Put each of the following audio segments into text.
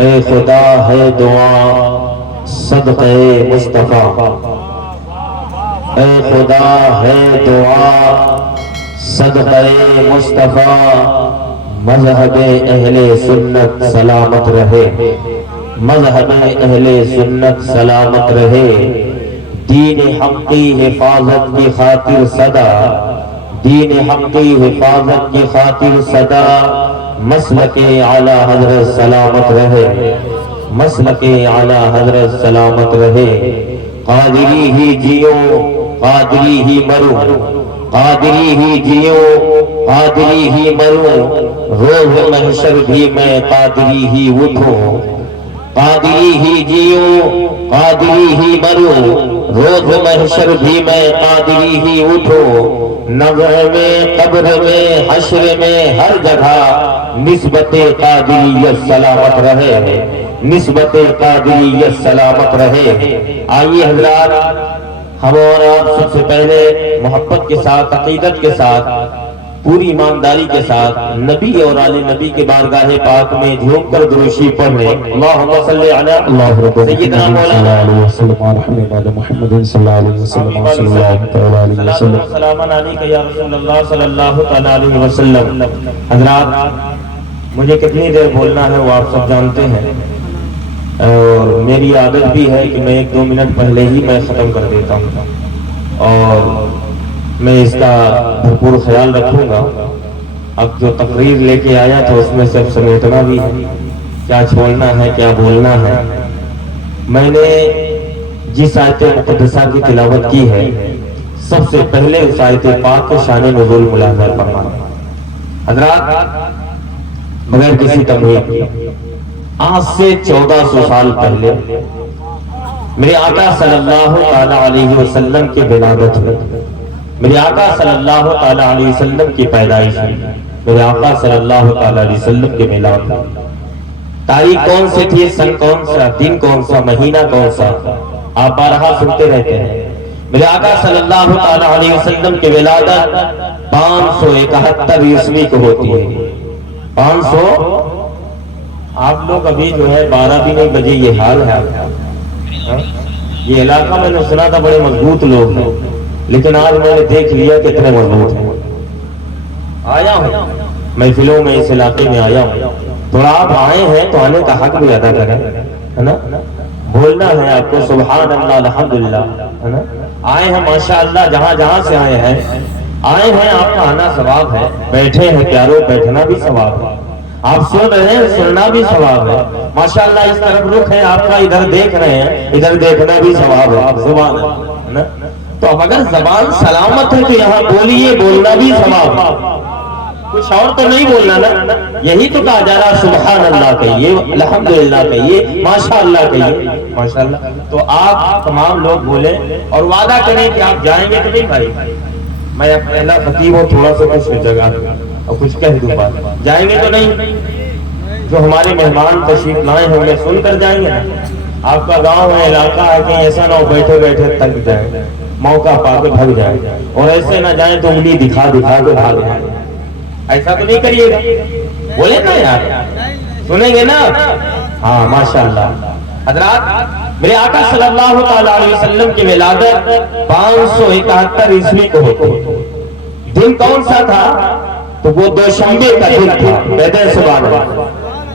اے خدا ہے دعا صدقے مصطفیٰ، اے خدا ہے دعا صدقے مصطفیٰ، مذہب اہل سنت سلامت رہے، مذہب اہل سنت سلامت رہے، دین حق کی حفاظت کی خاطر صدا، دین حق کی حفاظت کی خاطر صدا، مسلک اعلی حضرت سلامت رہے، مسلک اعلی حضرت سلامت رہے، قادری ہی جیو قادری ہی مرو، قادری ہی جیو قادری ہی مرو، روز محشر بھی میں قادری ہی اٹھوں، قادری ہی جیو قادری ہی مرو، روز محشر بھی میں قادری ہی اٹھوں، نظر میں قبر میں حشر میں ہر جگہ نسبت قادریت سلامت رہے، نسبت قادریت سلامت رہے۔ آئیے حضرات، ہم اور آپ سب سے پہلے محبت کے ساتھ، عقیدت کے ساتھ، پوری ایمانداری کے ساتھ نبی اور آل نبی کے بارگاہ پاک میں جھوم کر دروشی پڑھ لیں۔ اللہم صلی علی سیدنا مولانا محمد صلی اللہ علیہ وسلم صلی اللہ علیہ وسلم۔ سلام علیک یا رسول اللہ صلی اللہ تعالی علیہ وسلم۔ حضرات، مجھے کتنی دیر بولنا ہے وہ آپ سب جانتے ہیں، اور میری عادت بھی ہے کہ میں 1-2 منٹ پہلے ہی میں ختم کر دیتا ہوں، اور میں اس کا بھرپور خیال رکھوں گا۔ اب جو تقریر لے کے آیا تھا اس میں صرف سمیٹنا بھی ہے، کیا چھوڑنا ہے کیا بولنا ہے۔ میں نے جس آیت مقدسہ کی تلاوت کی ہے، سب سے پہلے اس آیت پاک کے شان نزول ملاحظہ فرمائیں۔ حضرات، بغیر کسی تمہید کے آج سے 1400 سال پہلے میرے آقا صلی اللہ تعالی علیہ وسلم کی ولادت ہوئی، میرے آقا صلی اللہ تعالی علیہ وسلم کی پیدائش ہوئی، میرے آقا صلی اللہ تعالی علیہ وسلم کی میلاد ہوئی۔ تاریخ کون سی تھی، سن کون سا، دن کون سا، مہینہ کون سا، آپ بارہا سنتے رہتے ہیں۔ میرے آقا صلی اللہ تعالی علیہ وسلم کی ولادت 571 عیسوی کو ہوتی ہے۔ 500، آپ لوگ ابھی جو ہے 12 بھی نہیں بجے یہ حال ہے۔ یہ علاقہ میں نے سنا تھا بڑے مضبوط لوگ ہیں، لیکن آج میں نے دیکھ لیا کتنے مضبوط ہیں۔ آیا ہوں محفلوں میں، اس علاقے میں آیا ہوں، تھوڑا آپ آئے ہیں تو آنے کا حق بھی ادا کریں، ہے نا، بولنا ہے آپ کو سبحان اللہ الحمدللہ، ہے نا۔ آئے ہیں ماشاءاللہ، جہاں جہاں سے آئے ہیں آپ کا آنا ثواب ہے، بیٹھے ہیں پیاروں، بیٹھنا بھی ثواب ہے، آپ سن رہے ہیں سننا بھی ثواب ہے، ماشاءاللہ اس طرف رخ ہے آپ کا، ادھر دیکھ رہے ہیں، ادھر دیکھنا بھی ثواب ہے، زبان ہے نا۔ تو اب اگر زبان سلامت ہے تو یہاں بولیے، بولنا بھی ثواب ہے، کچھ اور تو نہیں بولنا نا، یہی تو کہا جا رہا سبحان اللہ کہیے، الحمدللہ کہیے، ماشاءاللہ کہیے، ماشاءاللہ۔ تو آپ تمام لوگ بولیں اور وعدہ کریں کہ آپ جائیں گے کہ نہیں بھائی، میں پہلا خطیب ہوں، تھوڑا سا کچھ جگہ اور کچھ کہہ دوں بات، جائیں گے تو نہیں؟ جو ہمارے مہمان تشریف لائے ہیں انہیں سن کر جائیں گے نا۔ آپ کا گاؤں ہے، علاقہ ہے، کہیں ایسا نہ ہو بیٹھے بیٹھے تھک جائے، موقع پا کے بھگ جائے، اور ایسے نہ جائیں تو انگلی دکھا دکھا کے بھاگ جائیں، ایسا تو نہیں کریے گا، بولے نا یار، سنیں گے نا؟ ہاں ماشاءاللہ۔ حضرات، میرے آقا صلی اللہ تعالی علیہ وسلم کی ولادت 571 عیسوی کو ہوتی، دن کون سا تھا؟ تو وہ دوشنبے کا دن تھا، کہتے ہیں سبحان اللہ،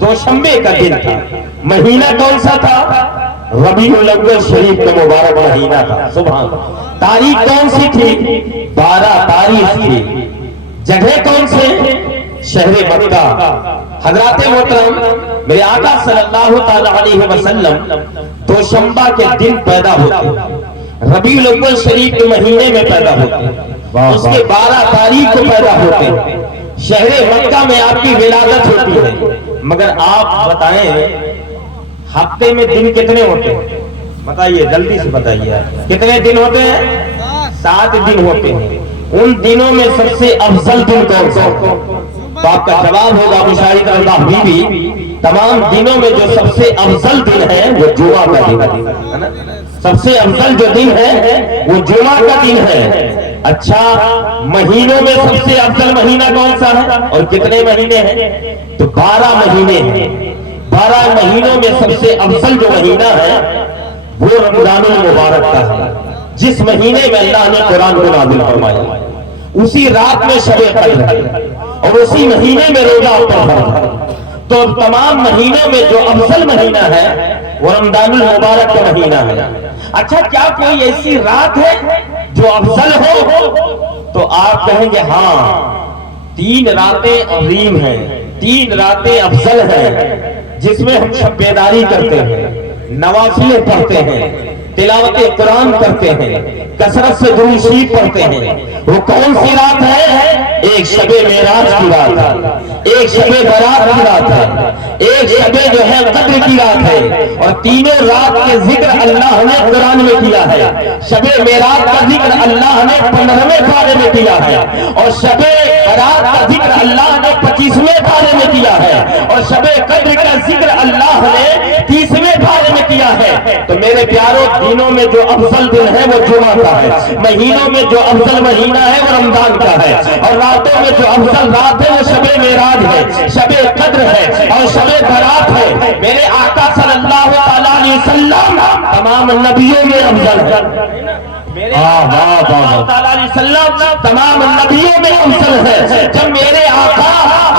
دوشنبے کا دن تھا۔ مہینہ کون سا تھا؟ ربیع الاول شریف کا مبارک مہینہ تھا، سبحان اللہ۔ تاریخ کون سی تھی؟ 12 تاریخ تھی۔ جگہ کون سے؟ شہر مکہ۔ حضرات محترم، میرے آقا صلی اللہ تعالی علیہ وسلم دوشنبہ کے دن پیدا ہوتے، ربیع الاول شریف کے مہینے میں پیدا ہوتے، اس کے 12 تاریخ کو پیدا ہوتے، شہر مکہ میں آپ کی ولادت ہوتی ہے۔ مگر آپ بتائیں ہفتے میں دن کتنے ہوتے ہیں؟ بتائیے جلدی سے بتائیے، کتنے دن ہوتے ہیں؟ 7 دن ہوتے ہیں۔ ان دنوں میں سب سے افضل دن کون سا؟ تو آپ کا جواب ہوگا مشاہد اللہ بی بی، تمام دنوں میں جو سب سے افضل دن ہے وہ جمعہ کا دن ہے، سب سے افضل جو دن ہے وہ جمعہ کا دن ہے۔ اچھا، مہینوں میں سب سے افضل مہینہ کون سا ہے اور کتنے مہینے ہیں؟ تو 12 مہینے ہیں۔ 12 مہینوں میں سب سے افضل جو مہینہ ہے وہ رمضان المبارک کا ہے، جس مہینے میں اللہ نے قرآن کو نازل فرمایا، اسی رات میں شب قدر ہے اور اسی مہینے میں روزہ پر فرض ہے۔ تو تمام مہینوں میں جو افضل مہینہ ہے وہ رمضان المبارک کا مہینہ ہے۔ اچھا کیا کوئی ایسی رات ہے جو افضل ہو؟ تو آپ کہیں گے ہاں، 3 راتیں عظیم ہیں، 3 راتیں افضل ہیں، جس میں ہم شب بیداری کرتے ہیں، نوافلیں پڑھتے ہیں، تلاوت قرآن کرتے ہیں، کثرت سے درود شریف پڑھتے ہیں۔ وہ کون سی رات ہے؟ ایک شب معراج کی رات ہے، ایک شب برات کی رات ہے، ایک شب جو ہے قدر کی رات ہے، اور تینوں رات کے ذکر اللہ نے قرآن میں کیا ہے۔ شب معراج کا ذکر اللہ نے 15ویں پارے میں کیا ہے، اور شب برات کا ذکر اللہ نے 25ویں پارے میں کیا ہے، اور شب قدر کا ذکر اللہ نے 30ویں پارے میں کیا ہے۔ تو میرے پیاروں، دنوں میں جو افضل دن ہے وہ جمعہ کا ہے، مہینوں میں جو افضل مہینہ ہے وہ رمضان کا ہے، اور راتوں میں جو افضل رات ہے وہ شب معراج ہے، شب قدر ہے اور شب برات ہے۔ میرے آقا صلی اللہ علیہ وسلم تمام نبیوں میں افضل ہے، میرے آقا صلی اللہ علیہ وسلم تمام نبیوں میں افضل ہے۔ جب میرے آقا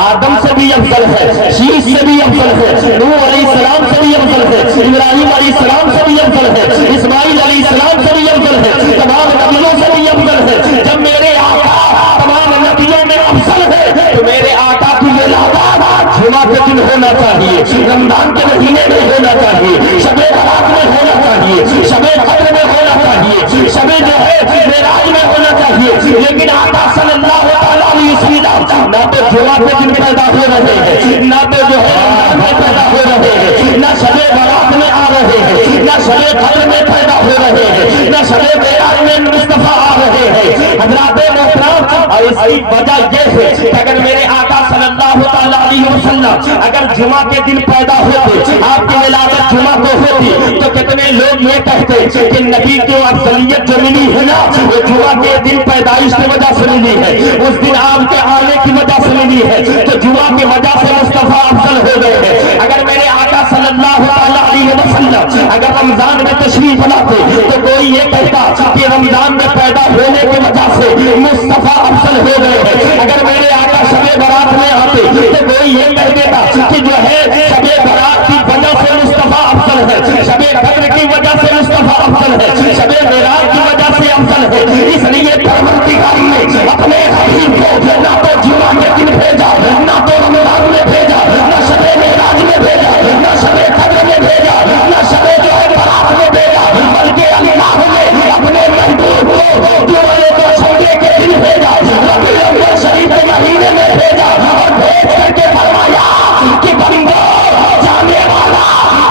آدم سے بھی افضل ہے، شیش سے بھی افضل ہے، نوح علیہ السلام سے بھی افضل ہے، ابراہیم علیہ السلام سے بھی افضل ہے، اسماعیل علیہ السلام سے بھی افضل ہے، تمام نبیوں سے بھی افضل ہے۔ جب میرے آقا تمام نبیوں میں افضل ہے تو میرے آقا کی ولادت جمعہ کے دن ہونا چاہیے، رمضان کے مہینے میں ہونا چاہیے، شب برات میں ہونا چاہیے، شب قدر میں ہونا چاہیے، شب جو ہے معراج میں ہونا چاہیے۔ لیکن آقا صلی اللہ علیہ وسلم نہ تو جمعہ کے دن پیدا ہو رہے ہیں، نہ تو جو ہے رمضان میں پیدا ہو رہے ہیں، نہ شب برات میں آ رہے ہیں، نہ شب قدر میں پیدا ہو رہے ہیں، نہ شب معراج میں مصطفیٰ آ رہے ہیں۔ حضرات محترم، اور اس کی وجہ یہ ہے کہ اگر میرے آقا صلی اللہ علیہ وسلم اگر جمعہ کے دن پیدا ہوتے، آپ کی ولادت جمعہ کو ہوتی، تو کتنے لوگ یہ کہتے کہ نبی کو افضلیت جو ملی ہے نا وہ جمعہ کے دن پیدائش کی وجہ سے ملی ہے، اس دن آپ کے آنے کی وجہ سے ملی ہے، تو جمعہ کی وجہ سے مصطفیٰ افضل ہو گئے ہیں۔ اگر میرے آقا صلی اللہ علیہ وسلم اگر رمضان میں تشریف لاتے تو کوئی یہ کہتا کہ رمضان میں پیدا ہونے کی وجہ سے مصطفیٰ افضل ہو گئے ہیں۔ اگر میرے آقا شب برات میں آتے تو کوئی یہ کہہ دیتا کہ جو ہے شب برات کی وجہ سے مصطفیٰ افضل ہے، شب قدر کی وجہ سے مصطفیٰ افضل ہے، شب معراج کی وجہ سے افضل ہے۔ اس لیے پروردگار نے اپنے حبیب کو نہ تو جمعہ کے دن بھیجا، نہ تو رمضان میں بھیجا، نہ شب معراج میں بھیجا، نہ شب قدر میں بھیجا، نہ شب جو ہے برات میں بھیجا، بلکہ اللہ نے اپنے محبوب کو جمعے کو سنڈے کے دن بھیجا، ربیع الاول شریف کے مہینے میں بھیجا، اور بھیج کر کے فرمایا کہ بندو جانے والا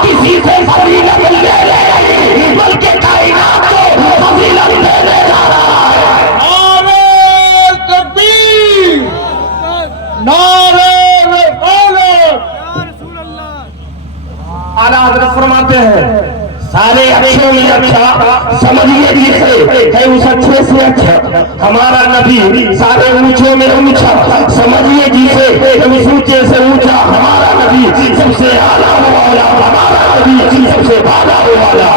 کسی سے فضیلت لے لے بلکہ کائنات کو فضیلت لے لے جا رہا ہے۔ نعرہ تکبیر، نعرہ رسالت۔ اعلیٰ حضرت فرماتے ہیں سارے اچھے میں اچھا سمجھیے جسے ہے اس اچھے سے اچھا ہمارا نبی، سارے اونچوں میں اونچا سمجھیے جسے اس اونچے سے اونچا ہمارا نبی، سب سے اعلیٰ والا ہمارا نبی، سب سے بالا والا۔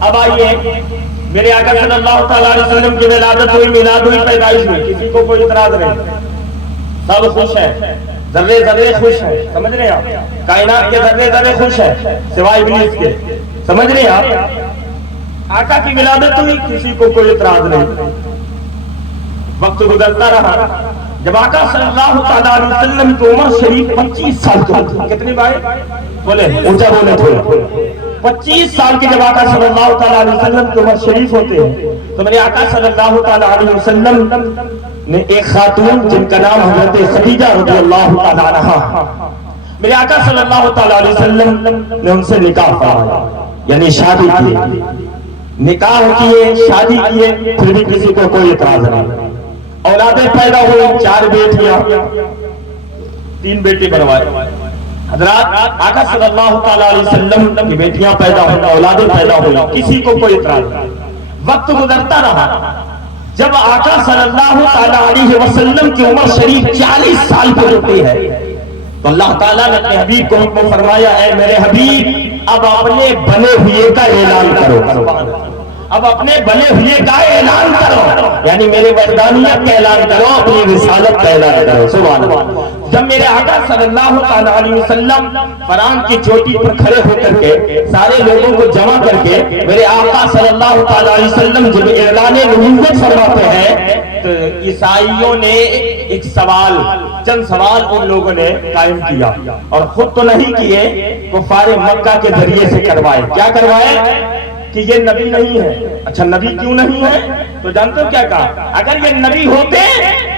اب آئیے، میرے آقا صلی اللہ تعالیٰ علیہ وسلم کی ولادت ہوئی، میلاد ہوئی، پیدائش ہوئی، کسی کو کوئی اعتراض نہیں، سب خوش ہیں، ذرے ذرے خوش ہیں، سمجھ رہے ہیں آپ؟ کائنات کے ذرے ذرے خوش ہیں سوائے ابلیس کے، سمجھ رہے ہیں آپ؟ آقا کی ولادت ہوئی، کسی کو کوئی اعتراض نہیں۔ وقت گزرتا رہا، جب آقا صلی اللہ تعالیٰ علیہ وسلم کی عمر شریف 25 سال کی ہوئی، کتنی بھائی بولے اونچا بولے تھوڑا، 25 سال کی جب آقا صلی اللہ تعالیٰ علیہ وسلم کی عمر شریف ہوتے ہیں تو میرے آقا صلی اللہ تعالیٰ علیہ وسلم نے ایک خاتون جن کا نام حضرت خدیجہ رضی اللہ تعالیٰ عنہا، میرے آقا صلی اللہ تعالیٰ علیہ وسلم نے ان سے نکاح فرمایا، یعنی شادی کی، نکاح کیے، شادی کیے، پھر بھی کسی کو کوئی اعتراض نہیں، اولادیں پیدا ہوئی، 4 بیٹیاں، 3 بیٹے بنوائے۔ حضرات آقا صلی اللہ تعالیٰ علیہ وسلم کی بیٹیاں پیدا ہوئی، اولادیں پیدا ہوئی، کسی کو کوئی اعتراض نہیں۔ وقت گزرتا رہا، جب آقا صلی اللہ تعالیٰ علیہ وسلم کی عمر شریف 40 سال کی ہوتی ہے تو اللہ تعالیٰ نے اپنے حبیب کو حکم فرمایا اے میرے حبیب اب اپنے بنے ہوئے کا اعلان کرو، اب اپنے بنے ہوئے کا اعلان کرو، یعنی میرے وحدانیت کا اعلان کرو، اپنی رسالت کا اعلان کرو۔ سبحان اللہ۔ جب میرے آقا صلی اللہ تعالی علیہ وسلم قرآن کی چوٹی پر کھڑے ہو کر کے سارے لوگوں کو جمع کر کے میرے آقا صلی اللہ تعالی علیہ وسلم جب اعلان نبوت فرماتے ہیں تو عیسائیوں نے ایک سوال، چند سوال ان لوگوں نے قائم کیا، اور خود تو نہیں کیے، کفار مکہ کے ذریعے سے کروائے۔ کیا کروائے؟ کہ یہ نبی نہیں ہے۔ اچھا نبی کیوں نہیں ہے؟ تو جانتے ہو کیا کہا؟ اگر یہ نبی ہوتے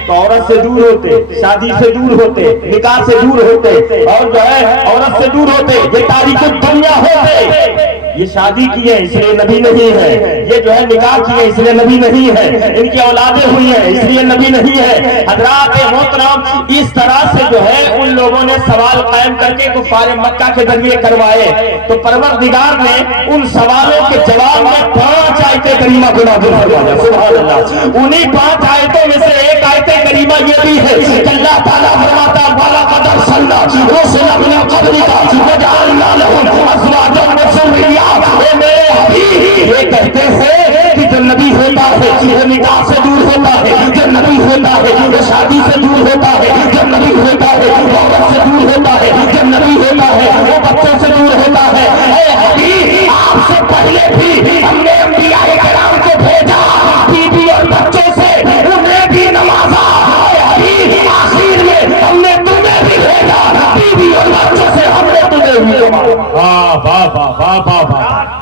تو عورت سے دور ہوتے، شادی سے دور ہوتے، نکاح سے دور ہوتے، اور جو ہے عورت سے دور ہوتے، یہ تاریخ الدنیا ہوتے۔ یہ شادی کی ہے اس لیے نبی نہیں ہے، یہ جو ہے نکاح کی ہے اس لیے نبی نہیں ہے، ان کی اولادیں ہوئی ہیں اس لیے نبی نہیں ہے۔ حضرات محترم اس طرح سے جو ہے ان لوگوں نے سوال قائم کر کے کفار مکہ کے ذریعے کروائے، تو پروردگار نے ان سوالوں کے جواب میں 5 آیت کریمہ کو نازل فرمایا۔ سبحان اللہ۔ انہی 5 آیتوں میں سے ایک آیت کریمہ یہ بھی ہے کہ اللہ تعالیٰ فرماتا ہے وَلَقَدْ أَرْسَلْنَا رُسُلًا مِّن قَبْلِكَ وَجَعَلْنَا لَهُمْ أَزْوَاجًا وَذُرِّيَّةً۔ اے میرے حبیب یہ کہتے ہیں کہ جو نبی ہوتا ہے وہ نکاح سے دور ہوتا ہے، جو نبی ہوتا ہے وہ شادی سے دور ہوتا ہے، جو نبی ہوتا ہے وہ عورت سے دور ہوتا ہے، جو نبی ہوتا ہے وہ بچوں سے دور ہوتا ہے۔ اے حبیب آپ سے پہلے بھی ہم نے انبیاء کرام کو بھیجا، بیوی اور بچوں سے انہیں بھی نوازا۔ اے حبیب آخر میں ہم نے تمہیں بھی بھیجا، بیوی اور بچوں سے ہم نے تمہیں بھی نوازا۔ واہ واہ واہ واہ واہ۔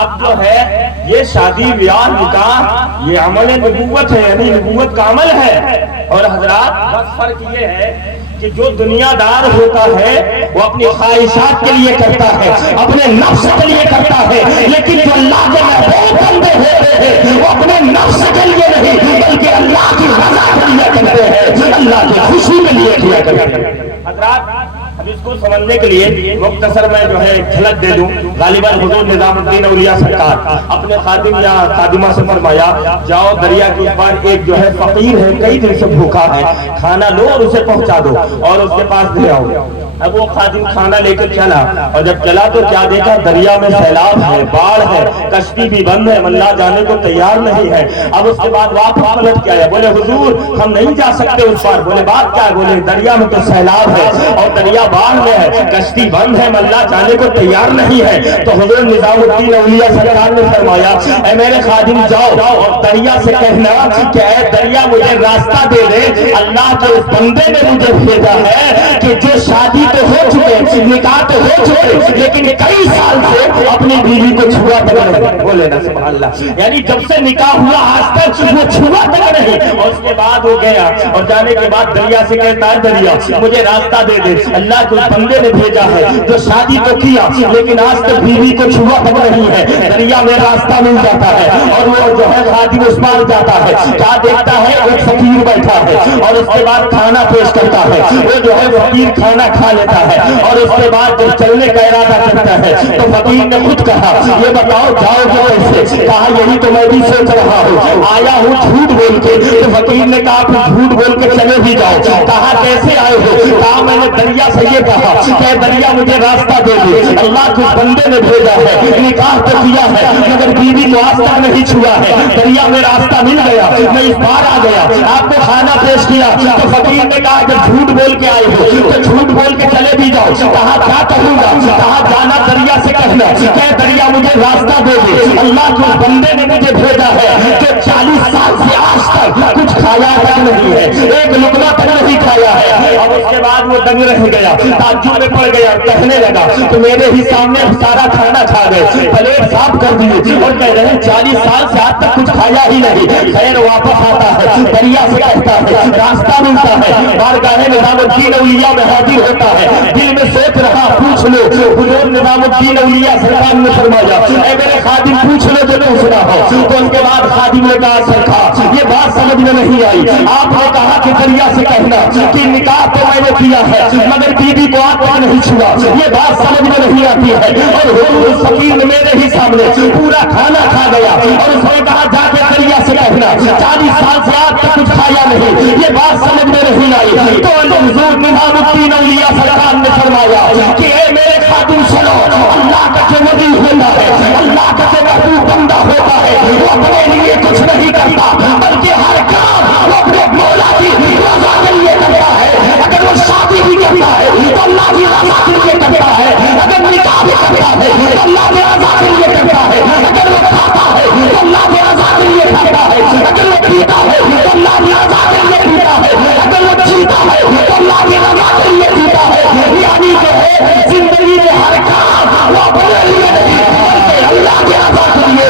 اب جو ہے یہ شادی بیاہ نکاح یہ عمل نبوت ہے، یعنی نبوت کا عمل ہے۔ اور حضرات بس فرق یہ ہے کہ جو دنیا دار ہوتا ہے وہ اپنی خواہشات کے لیے کرتا ہے، اپنے نفس کے لیے کرتا ہے، لیکن جو اللہ کے محبوب بندے ہوتے ہیں وہ اپنے نفس کے لیے نہیں بلکہ اللہ کی رضا کے لیے کرتے ہیں، اللہ کی خوشی کے لیے کیا کرتے ہیں۔ حضرات اب اس کو سمجھنے کے لیے مختصر میں جو ہے ایک جھلک دے دوں۔ غالباً حضور نظام الدین اولیاء سرکار اپنے خادم یا خادمہ سے فرمایا جاؤ دریا کے اوپر ایک جو ہے فقیر ہے، کئی دن سے بھوکا ہے، کھانا لو اور اسے پہنچا دو اور اس کے پاس لے آؤ۔ اب وہ خادم کھانا لے کر چلا، اور جب چلا تو کیا دیکھا دریا میں سیلاب ہے، باڑھ ہے، کشتی بھی بند ہے، اللہ جانے کو تیار نہیں ہے۔ اب اس کے بعد واپس پلٹ کے آیا، بولے حضور ہم نہیں جا سکتے اس پار۔ بولے بات کیا ہے؟ بولے دریا میں تو سیلاب ہے اور دریا باڑھ میں ہے، کشتی بند ہے، اللہ جانے کو تیار نہیں ہے۔ تو حضور نظام الدین اولیاء سرکار نے فرمایا اے میرے خادم جاؤ اور دریا سے کہنا کہ اے دریا مجھے راستہ دے دے، اللہ کے اس بندے نے مجھے بھیجا ہے کہ جو شادی تو ہو چکے، نکاح تو ہو چکے، لیکن کئی سال سے اپنی بیوی کو چھوا تک نہیں۔ بولے نا سبحان اللہ۔ یعنی جب سے نکاح ہوا آج تک وہ چھوا تک نہیں، اور اس کے بعد وہ گیا اور جانے کے بعد دریا سے کہتا ہے دریا مجھے راستہ دے دے، اللہ کے بندے نے بھیجا ہے جو شادی تو کیا لیکن آج تک بیوی کو چھوا تک نہیں ہے۔ دریا میں راستہ مل جاتا ہے اور وہ جو ہے خادم اس پار جاتا ہے، کیا دیکھتا ہے ایک فقیر بیٹھا ہے اور اس کے بعد کھانا پیش کرتا ہے، وہ جو ہے فقیر کھانا کھا لیتا ہے اور اس کے بعد جب چلنے کا ارادہ کرتا ہے تو فقیر نے خود کہا یہ بتاؤ جاؤ گے کیسے؟ کہا یہی تو میں بھی سوچ رہا ہوں، آیا ہوں جھوٹ بول کے۔ تو فقیر نے کہا پھر جھوٹ بول کے چلے بھی جاؤ۔ کہا کیسے آئے ہو؟ کہا میں نے دریا سے یہ کہا کہ دریا مجھے راستہ دے دے، اللہ کے بندے نے بھیجا ہے، نکاح تو کیا ہے مگر بیوی کو آج تک نہیں چھوا ہے، دریا میں راستہ مل گیا، میں اس بار آ گیا، آپ کو کھانا پیش کیا۔ تو فقیر نے کہا کہ جھوٹ بول کے آئے ہو تو جھوٹ بول کے چلے بھی جاؤ۔ کہا کیا کہوں گا؟ کہا جانا دریا سے کہنا کہ دریا مجھے راستہ دے دے، اللہ کے بندے نے مجھے بھیجا ہے جو 40 سال سے آج تک کچھ کھایا تک نہیں ہے، ایک لقمہ تک نہیں کھایا ہے۔ اور اس کے بعد وہ دنگ رہ گیا، تعجب میں پڑ گیا، کہنے لگا تو میرے ہی سامنے سارا کھانا کھا گئے، پلیٹ صاف کر دیے اور کہہ رہے ہیں 40 سال سے آج تک کچھ کھایا ہی نہیں۔ خیر واپس آتا ہے، دریا سے کہتا ہے، راستہ ملتا ہے، بارگاہ نظام الدین اولیاء میں حاضر ہوتا ہے، دل میں سوچ رہا پوچھ لو۔ حضور نظام الدین اولیاء سرکار نے فرمایا اے میرے خادم پوچھ لو جو پوچھنا ہو۔ تو اس کے بعد خادم نے کہا سرکار یہ بات سمجھ میں نہیں آئی، آپ نے کہا کہ دریا سے کہنا کہ نکاح تو میں نے کیا دیا ہے مگر بیوی کو آج تک نہیں چھوا، یہ بات سمجھ میں نہیں آتی ہے۔ اور حضور سکین میرے ہی سامنے پورا کھانا کھا گیا اور اس نے کہا جا کے دریا سے کہنا 40 سال سے آج تک کچھ کھایا نہیں، یہ بات سمجھ میں نہیں آئی۔ تو حضور امام الدین اولیاء سرکار نے فرمایا کہ اے میرے خادم سنو، اللہ کا جو ولی ہوتا ہے، اللہ کا جو محبوب بندہ ہوتا ہے، وہ اپنے لیے کچھ نہیں کرتا بلکہ ہر کام وہ اپنے مولا کی رضا کے لیے کرتا ہے۔ اگر وہ شادی بھی کرتا ہے تو اللہ کی رضا کے لیے کرتا ہے، اگر نکاح بھی کرتا ہے تو اللہ کی رضا کے لیے کرتا ہے، اگر وہ کھاتا ہے تو اللہ کی رضا کے لیے کھاتا ہے، اگر وہ پیتا ہے تو اللہ کی رضا کے لیے پیتا ہے، اگر وہ جیتا ہے تو اللہ کی رضا کے لیے جیتا ہے۔ یعنی جو ہے زندگی میں ہر کام وہ اپنے لیے نہیں بلکہ اللہ کی رضا کے لیے،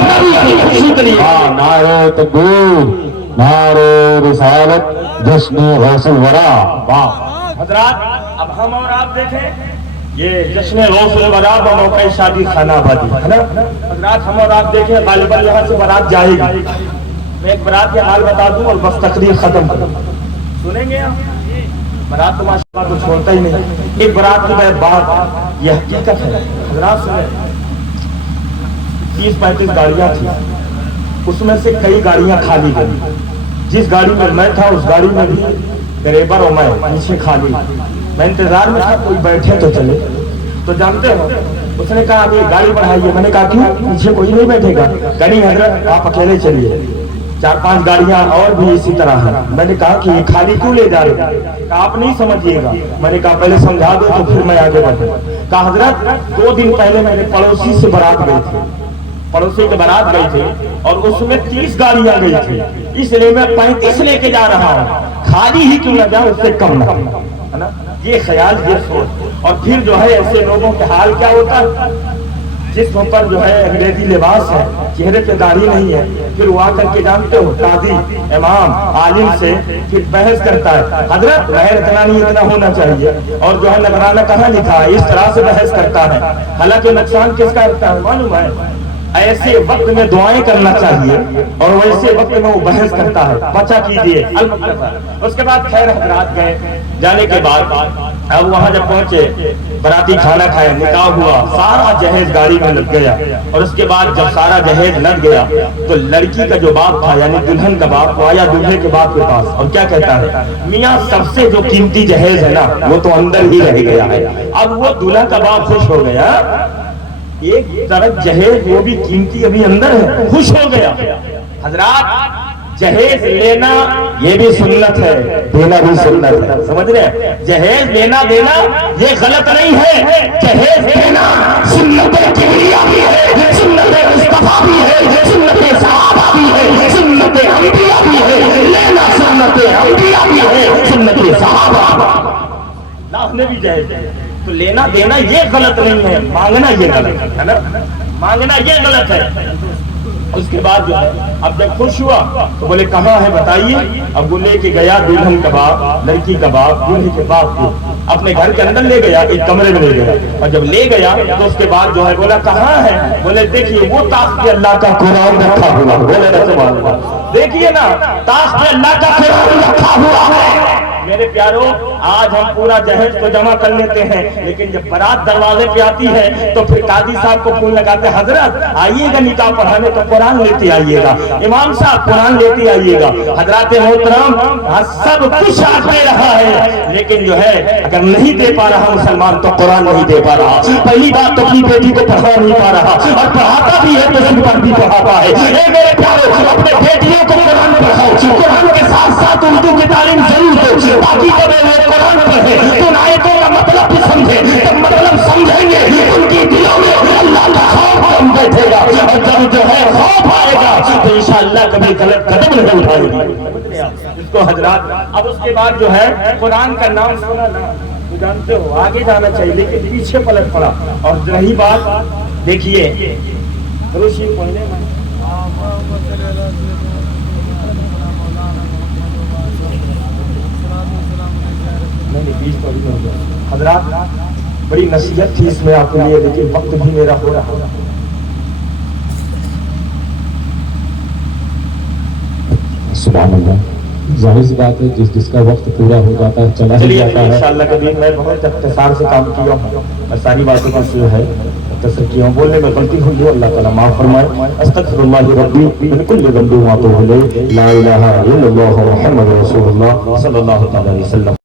نبی کی خوشی کے لیے۔ نعرہ تکبیر، نعرہ رسالت، جشن غوث الورا۔ واہ حضرات، اب ہم اور آپ دیکھیں یہ جشن غوث الورا بموقع شادی خانہ آبادی ہے نا حضرات، ہم اور آپ دیکھیں غالباً یہاں سے بارات جائے گی۔ میں ایک بارات کے حال بتا دوں اور بس تقریر ختم کروں، سنیں گے آپ؟ بارات تو ماشاءاللہ تو چھوڑتا ہی نہیں۔ ایک بارات کی بات یہ حقیقت ہے حضرات، سنیں 30-35 گاڑیاں تھیں، اس میں سے کئی گاڑیاں خالی گئی۔ جس گاڑی میں میں تھا اس گاڑی میں بھی ڈرائیور اور میں پیچھے خالی، میں انتظار میں تھا کوئی بیٹھے تو چلے۔ تو جانتے ہو اس نے کہا ابھی گاڑی بڑھائیے، میں نے کہا کیوں؟ پیچھے کوئی نہیں بیٹھے گا؟ کہ نہیں حضرت آپ اکیلے چلیے، 4-5 گاڑیاں اور بھی اسی طرح ہیں۔ میں نے کہا کہ یہ خالی کیوں لے جا رہے ہیں؟ کہا آپ نہیں سمجھیے گا۔ میں نے کہا پہلے سمجھا دو تو پھر میں آگے بڑھوں۔ کہا حضرت 2 دن پہلے میرے پڑوسی سے بارات گئی تھی، پڑوسی کے بارات گئی تھی اور اس میں 30 گاڑیاں گئی تھی، اس لیے میں 35 لے کے جا رہا ہوں، خالی ہی کیوں نہ جاؤں، اس سے کم نہ ہے نا۔ یہ خیال، یہ سوچ، اور پھر جو ہے ایسے لوگوں کے حال کیا ہوتا ہے جسم پر جو ہے انگریزی لباس ہے، چہرے پہ داڑھی نہیں ہے، پھر وہ آ کر کے جانتے ہو قاضی امام عالم سے پھر بحث کرتا ہے حضرت مہر اتنا نہیں اتنا ہونا چاہیے، اور جو ہے نگرانہ کہاں لکھا ہے، اس طرح سے بحث کرتا ہے۔ حالانکہ نقصان کس کا ہوتا ہے معلوم ہے؟ ایسے وقت میں دعائیں کرنا چاہیے اور ویسے وقت میں وہ بحث کرتا ہے، بچا کیجیے البتہ۔ اس کے بعد خیر حضرات گئے، جانے کے بعد اب وہاں جب پہنچے براتی کھانا کھائے، نکاح ہوا، سارا جہیز گاڑی میں لگ گیا، اور اس کے بعد جب سارا جہیز لگ گیا تو لڑکی کا جو باپ تھا یعنی دلہن کا باپ وہ آیا دلہے کے باپ کے پاس اور کیا کہتا ہے میاں سب سے جو قیمتی جہیز ہے نا وہ تو اندر ہی رہ گیا ہے۔ اب وہ دلہا کا باپ خوش ہو گیا، ایک طرف جہیز وہ بھی قیمتی ابھی اندر ہے، خوش ہو گیا۔ حضرات جہیز لینا یہ بھی سنت ہے، دینا بھی سنت ہے، سمجھ رہے ہیں؟ جہیز لینا دینا یہ غلط نہیں ہے، جہیز دینا سنت کبریہ بھی ہے، سنت مصطفیٰ بھی ہے، سنت صحابہ بھی ہے، سنت انبیاء بھی ہے، لینا سنت انبیاء بھی ہے، سنت صحابہ۔ اللہ نے بھی جہیز دیا تو لینا دینا یہ غلط نہیں ہے، مانگنا یہ غلط ہے نا، مانگنا یہ غلط ہے۔ اس کے بعد جو ہے اب جب خوش ہوا تو بولے کہاں ہے بتائیے، اب وہ لے کے گیا دلہن کا باپ، لڑکی کا باپ دلہے کے باپ کو اپنے گھر کے اندر لے گیا، ایک کمرے میں لے گیا، اور جب لے گیا تو اس کے بعد جو ہے بولا کہاں ہے، بولے دیکھیے وہ تاخت پہ اللہ کا قرآن رکھا ہوا، بولے نا سبحان اللہ، دیکھیے نا تاخت پہ اللہ کا قرآن رکھا ہوا ہے۔ میرے پیارو آج ہم پورا جہیز تو جمع کر لیتے ہیں لیکن جب بارات دروازے پہ آتی ہے تو پھر قاضی صاحب کو فون لگاتے ہیں حضرت آئیے گا نکاح پڑھانے تو قرآن لیتے آئیے گا، امام صاحب قرآن لیتے آئیے گا۔ حضرات محترم سب کچھ آپ دے رہا ہے لیکن جو ہے اگر نہیں دے پا رہا مسلمان تو قرآن نہیں دے پا رہا۔ پہلی بات تو اپنی بیٹی کو پڑھا نہیں پا رہا اور پڑھاتا بھی ہے تو سن پر بھی پڑھاتا ہے۔ اے میرے پیارو اپنے بیٹیوں کو قرآن پڑھاؤ، قرآن کے ساتھ ساتھ اردو کی تعلیم ضرور دو تاکہ جب وہ قرآن پڑھے تو آیتوں کا مطلب بھی سمجھے، جب مطلب سمجھیں گے ان کی دلوں میں اللہ کا خوف کم بیٹھے گا اور جب جو ہے خوف آئے گا تو انشاءاللہ کبھی غلط قدم نہیں اٹھائے گی اس کو حضرات۔ اب اس کے بعد جو ہے قرآن کا نام سنا نا تو جانتے ہو آگے جانا چاہیے لیکن پیچھے پلٹ پڑا۔ اور رہی بات دیکھیے حضرات بڑی نصیحت تھی اس میں آپ کے لیے لیکن وقت بھی میرا ہو رہا ہے۔ سبحان اللہ۔ ظاہر سی بات ہے جس کا وقت پورا ہو جاتا ہے چلا ہی چلیے جاتا ہے. انشاءاللہ کبھی میں بہت اختصار سے کام کیا ہوں میں ساری باتوں کا جو ہے مختصر کیا ہوں بولنے میں غلطی ہوئی ہے اللہ تعالیٰ معاف فرمائے استغفر اللہ ربی من کل ذنب واتوب الیہ لا الہ الا اللہ محمد رسول اللہ صلی اللہ تعالی علیہ وسلم.